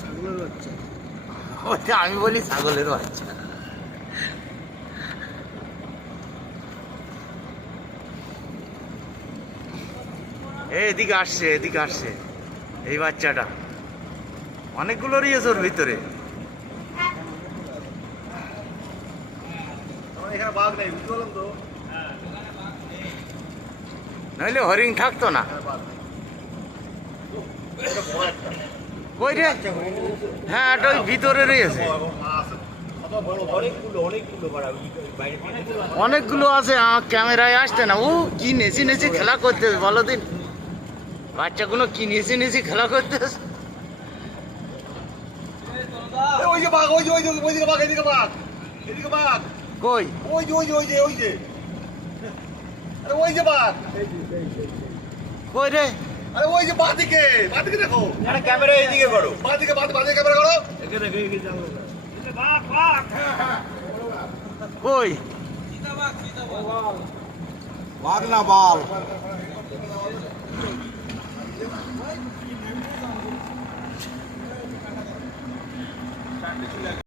ছাগলের বাচ্চা। ওইটা আমি বলি ছাগলের বাচ্চা। এদিকে আসছে, এদিকে আসছে এই বাচ্চাটা। অনেকগুলো রয়েছে ওর ভিতরে। এখানে বাঘ নেই, বুঝতে পারলাম তো। নইলে হরিণ থাকতো না। কই রে? হ্যাঁ, এটা ওই ভিতরে রয়েছে। অনেকগুলো আছে, আমার ক্যামেরায় আসছে না। ও কি নেচি নেচি খেলা করতেছে বলো দিন, বাচ্চাগুলো কি নেচি নেচি খেলা করতেছে। ওই যে বাঘ, ওই যে ওইদিকে বাঘ, এদিকে বাঘ, এদিকে বাঘ। কই? ওই যে আরে ওই যে বাঘ। কই রে? আরে ওই যে বাঁদিকে দেখো। আরে ক্যামেরা এইদিকে করো। বাঁদিকে ক্যামেরা করো। একে দেখো, একে যাও। কই? বাঘ না বাল।